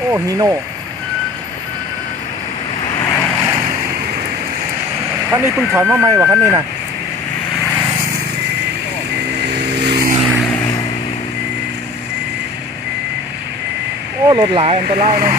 โอ้ฮีโน่คันนี้เพิ่งถอนมาใหม่วะคันนี้นะโอ้รถหลายอันตรายเนาะ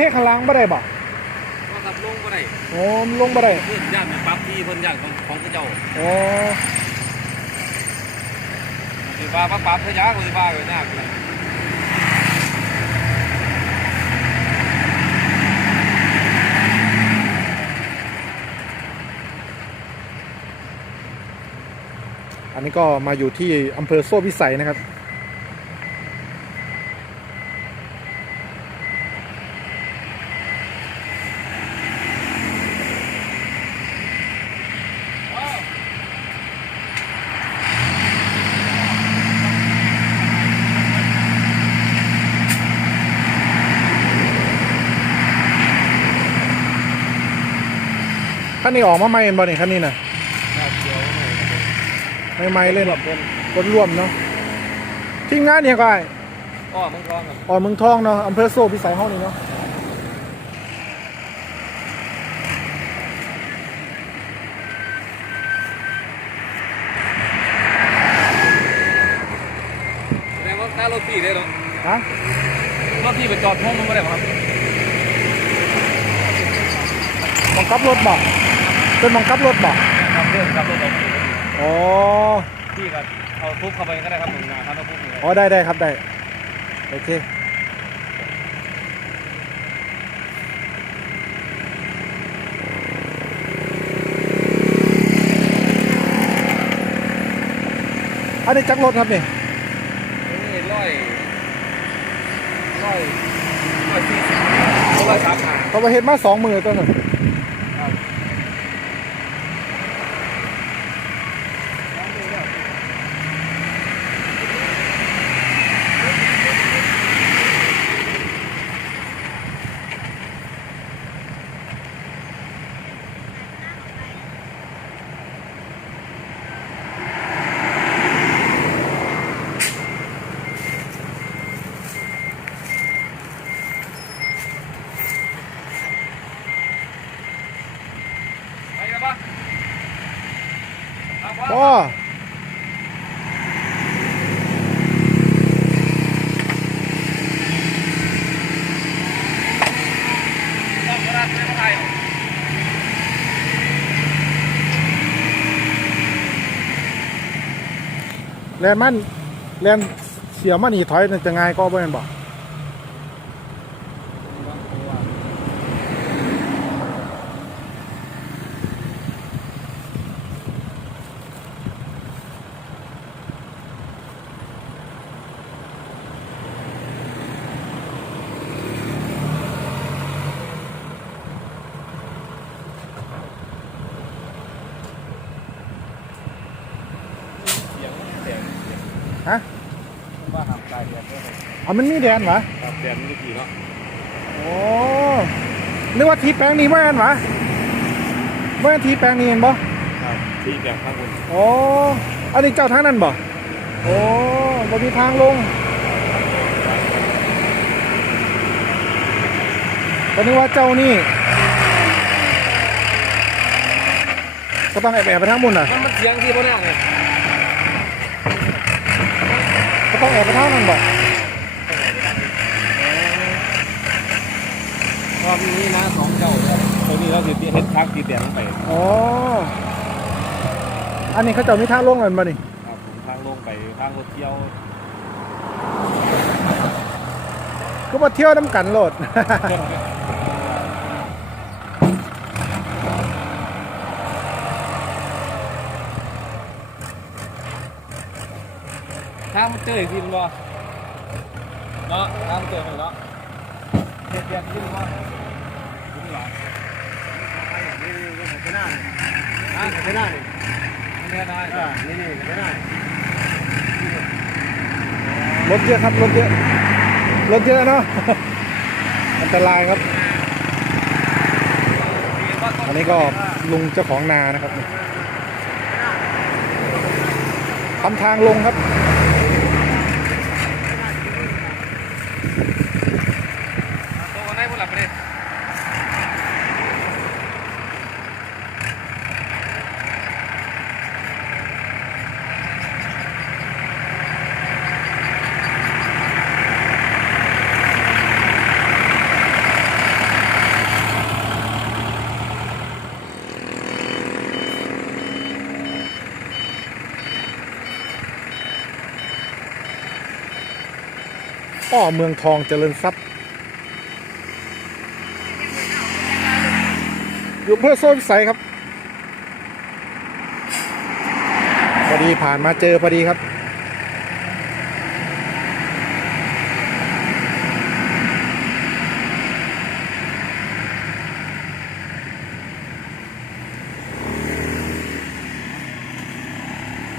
ทศข้างล่างไม่ได้บ่ว่าขับลงก็ได้โอ้มันลงไม่ได้เพื่อนญาติมันปรั๊บที่เพื่อนญาติของของเจ้าโอ้สิว่าปรั๊บปรั๊บเพื่อนยากเลยว่าเลยยากเลยอันนี้ก็มาอยู่ที่อำเภอโซ่พิสัยนะครับ นนี้ออกมาใหม่เห็นบ่นี่คันนี้น่ะเดียวไม่ไม่ๆเล่นแบบเป็นรถร่วมเนาะทีมงานเนี่ยก็ไอ้ก็มึงร้องกันอ๋อเมืองทองเนาะอำเภอโซ่พิสัยห้องนี้เนาะแสดงว่าถ้ารถพี่ได้หรอฮะรถพี่ไปจอดห้องมันไม่ได้ครับบังคับรถบ่ เป็นบังคับรถบ่ครับเพื่อนขับรถออกอ๋อพี่ก็เอาทุบเข้าไปก็ได้ครับหนึ่งนะครับเอาทุบหนึ่งอ๋อได้ได้ครับได้โอเคอันนี้จักรรถครับนี่นี่ร้อยร้อยร้อยสี่สิบร้อยสามห้าเขาไปเห็นมาสองมือตัวหนึ่ง ครับ ไปกันปะเอาปะ ก็ ต้องกระดาษไม่ได้ แลนมันแลนเสียมันหนีถอยจะง่ายก็บ่แม่นบ่ฮะ ว่าทำลายเดือนด้วย เอามันมีแดนวะครับเดือนนี้กี่เนาะโอ้นึกว่าทีแปลงนี้บ่แม่นวะบ่แม่นทีแปลงนี้เห็นบ่ครับที่แบบข้างบนโอ้อันนี้เจ้าทางนั้นบ่โอ้บ่มีทางลงก็นึกว่าเจ้านี่ก็ต้องแอบแอบไปทางบนน่ะมันมันเสียงที่พวกนี้ไงก็ต้องแอบไปทางนั้นบ่ อบนี้นะสองเจ้าเลยตัวนี้เราติดเฮ็ดทักติดแดงลงไปอ๋อ อันนี้เขาเจ้ามีทางลงกันบ่นี่ครับผมทางลงไปทางรถเที่ยวก็มาเที่ยวน้ำกันโลด ทางมันเจออีกทีมันบ่เนาะตามตัวมันเนาะเด็ดเด็ดขึ้นว่าขึ้นหรอ นี่นี่นี่ ไปหน้านี่อะไปหน้านี่เนี่ได้อ่านี่นี่ไปหน้ารถเยอะครับรถเยอะรถเยอะเนาะอันตรายครับ อันนี้ก็ลุงเจ้าของนานะครับทำทางลงครับ ตัวคนไหนพวกหลับไปดิ อ้อเมืองทองเจริญทรัพย์อยู่เพื่อโซ่พิสัยครับพอดีผ่านมาเจอพอดีครับ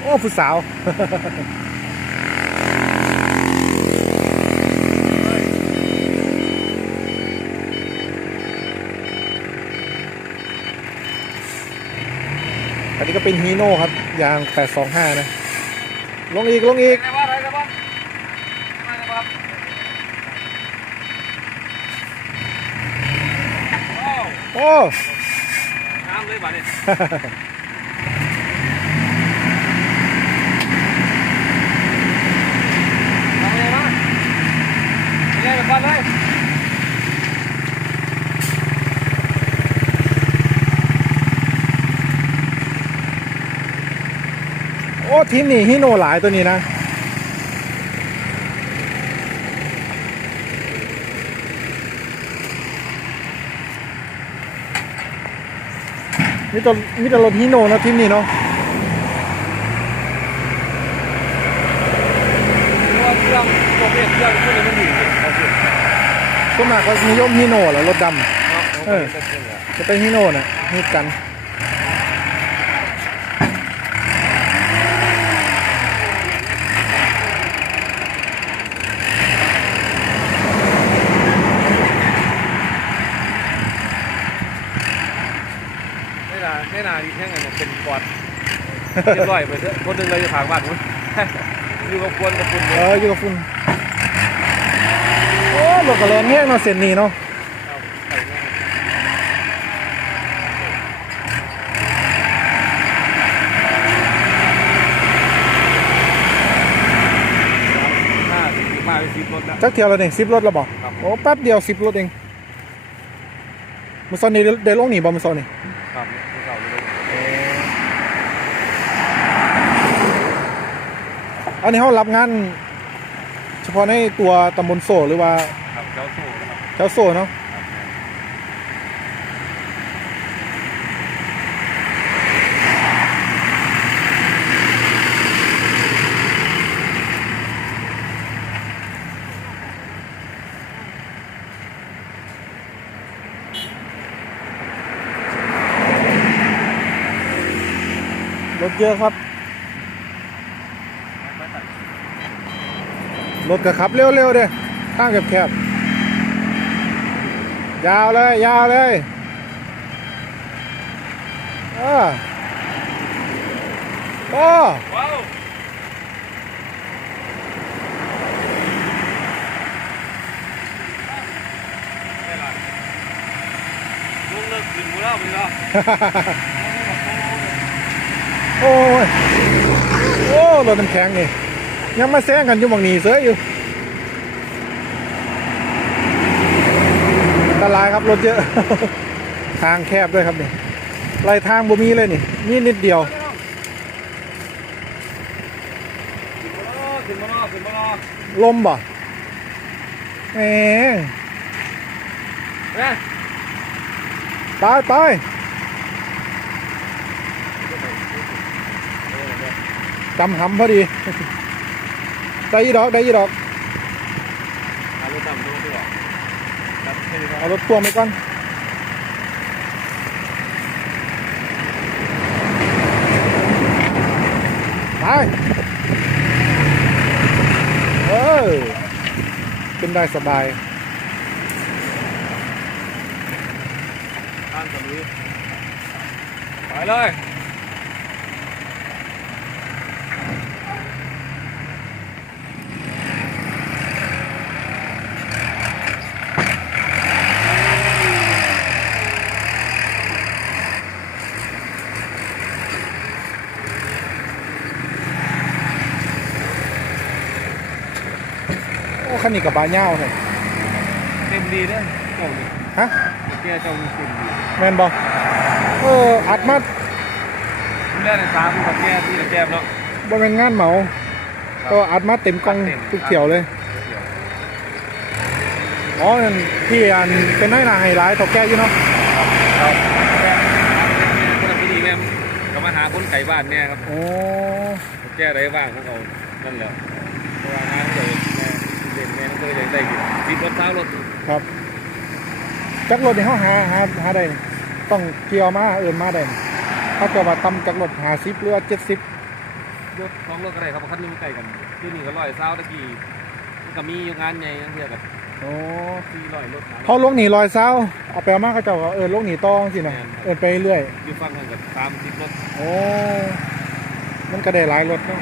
โอ้ผู้สาว อันนี้ก็เป็นฮีโน่ครับยาง 825 นะ ลงอีกลงอีกอะไรวะอะไรวะอะไรวะโอ้โอ้น้ำเลยบ้านี่ทำไงบ้างยังไงไปก่อนเลย โอ้ ทีมนี่ฮีโน่หลายตัวนี้นะมีแต่มีแต่รถฮีโน่เนาะทีมนี้เนาะตัวเครื่องตัวเปลี่ยนเครื่องขึ้นเลยมันดีเลยเอาสิส่วนมากเขานิยมฮีโน่แหละรถดเนาะเออำจะเป็นฮีโน่น่ะฮีดกัน ไม่นาไม่นาดีแค่ไงเนี่ยเป็นป อดเรียบร้อยไปเถอะคนหนึ่งเลยจะถางบ้านคุณอยู่กับควนกับคุณเอออยู่กับคุณโอ้รถกระแรงแห้งเนาะเส้นนี้เนาะห้าสิบมาเป็นสิบรถนะจักเที่ยวแล้วนี่สิบรถแล้วบอกครับโอ้แป๊บเดียวสิบรถเองมันซอนนี่เดินลงหนีบอมันซอนนี่ ครับเก่าเลย อันนี้เขารับงานเฉพาะในตัวตำบลโซหรือว่าครับเจ้าสู้ครับแถวโซเนาะรถเยอะครับ รถก็ขับเร็วๆเด้ทางแคบๆยาวเลย ยาวเลยเออโอ้ว้าวได้ละลุงเลิกกินกูแล้วไปแล้วโอ้ย โอ้รถน้ำแข็งนี่ ยังมาแซงกันอยู่บางนี้เสืออยู่อันตรายครับรถเยอะ ทางแคบด้วยครับนี่ไหลทางบ่มีเลยนี่มีนิดเดียวลมบ่แหมเนี่ยไปไปจำหำพอดี ได้ยี่ดอกได้ยี่ดอกต่ำตัวตัวครับแค่นี้ก็เอารถพ่วงไปก่อนไปเออขึ้นได้สบายท่านสมุยไปเลย โอ้คันนี้กับบาเน่าเนี่ยเต็มดีเด้อเจ้านี่ฮะแกเจ้าเต็มดีแมนบอเอออัดมาคุณแรกในสามกับแกที่ละแก้มเนาะบริเวณงานเหมา ก็อัดมาเต็มกล่องทุกเที่ยวเลยอ๋อนพี่อันเป็นน้อยหนาไฮไลท์ตกแก้อยู่เนาะครับคนทำพิธีแม่ก็มาหาคนไก่บ้านเนี่ยครับโอ้แก้อะไรบ้างของเขานั่นแหละเพราะว่างานเขาเลยแม่เด่นแม่ก็เลยได้ติดรถเท้ารถครับจักรรถในห้องหาหาหาได้ต้องเกี่ยวมาเอินมาได้ถ้าเกิดว่าต่ำจักรรถหาสิบหรือว่าเจ็ดสิบรถของรถก็ได้ครับคันนี้มันไก่กันที่นี่ก็ร้อยเท้าตะกี้มันก็มีอยู่งานใหญ่ทั้งเทียกับโอ้ที่ร้อยรถเขาลงหนีลอยเศร้าเอาไปเอามาเขาเจ้าก็เอินลงหนีตองสินะเอินไปเรื่อยอยู่ฟังกันกับตามติดรถโอ้มันก็ได้หลายรถเนาะ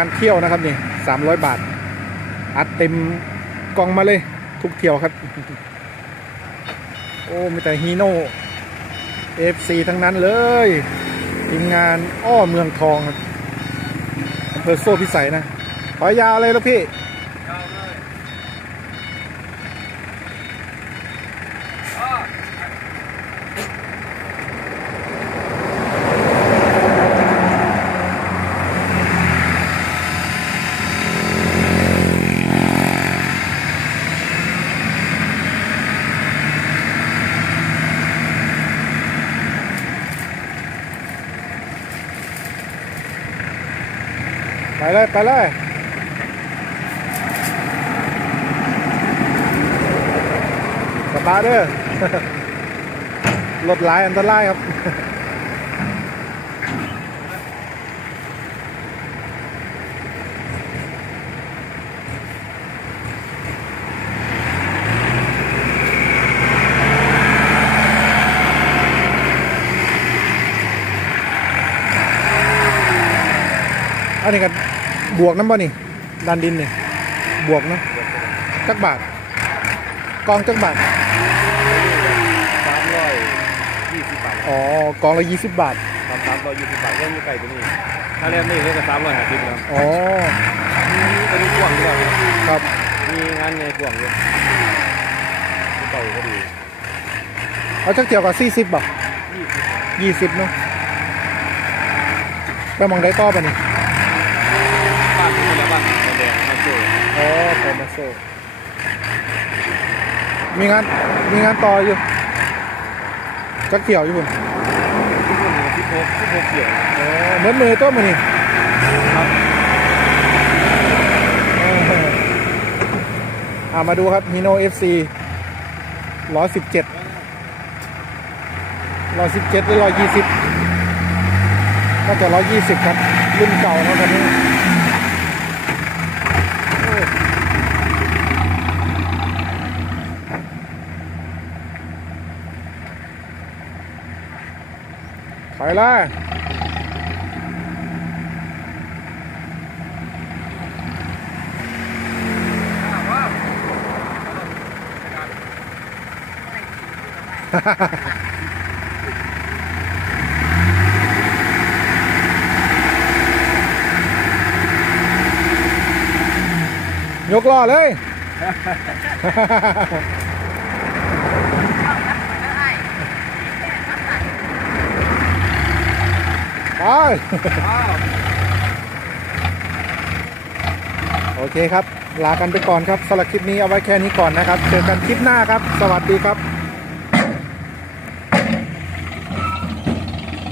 านเที่ยวนะครับนี่สามร้อยบาท อัดเต็มกล่องมาเลย ทุกเที่ยวครับ โอ้ มีแต่ฮีโน่เอฟซีทั้งนั้นเลยทีมงานอ้อเมืองทองครับอำเภอโซ่พิสัยนะขอยาวเลยแล้วพี่ ยาวเลยอ้อ ไป เลยไปเลยกระบะเด้อรถหลายอันตรายครับอันนี้กัน บวกน้ำบ่นี่ดันดินนี่บวกเนอะจักบาทกองจักบาทสามร้อยยี่สิบบาทอ๋อกองละยี่สิบบาทสามสามร้อยยี่สิบบาทก็มีไก่ตัวนี้ถ้าเรียนนี่ก็จะสามร้อยห้าสิบแล้วอ๋อมีตัวนี้กว้างด้วยครับมีงานใหญ่กว้างด้วยที่เก่าก็ดีเอาจักเกี่ยวกับสี่สิบบ่ยี่สิบยี่สิบเนาะไปมองได้ต่อป่ะนี่ บ้านที่คนละบ้านคนแดงมาช่วย อ๋อไป มาโซมีงาน มีงานต่ออยู่จักเกี่ยวอยู่พุ่นทุกคนสิบหกสิบหกเกี่ยวอ๋อเหมือนมือตัวมันนี่ครับเอออ่ามาดูครับฮีโน่เอฟซีร้อยสิบเจ็ดร้อยสิบเจ็ดหรือร้อยยี่สิบน่าจะร้อยยี่สิบครับ รุ่นเก่าเท่ากันนี้ ไปเลยยกล้อเลย ไปโอเคครับ ลากันไปก่อนครับสำหรับคลิปนี้เอาไว้แค่นี้ก่อนนะครับ เจอกันคลิปหน้าครับ สวัสดีครับ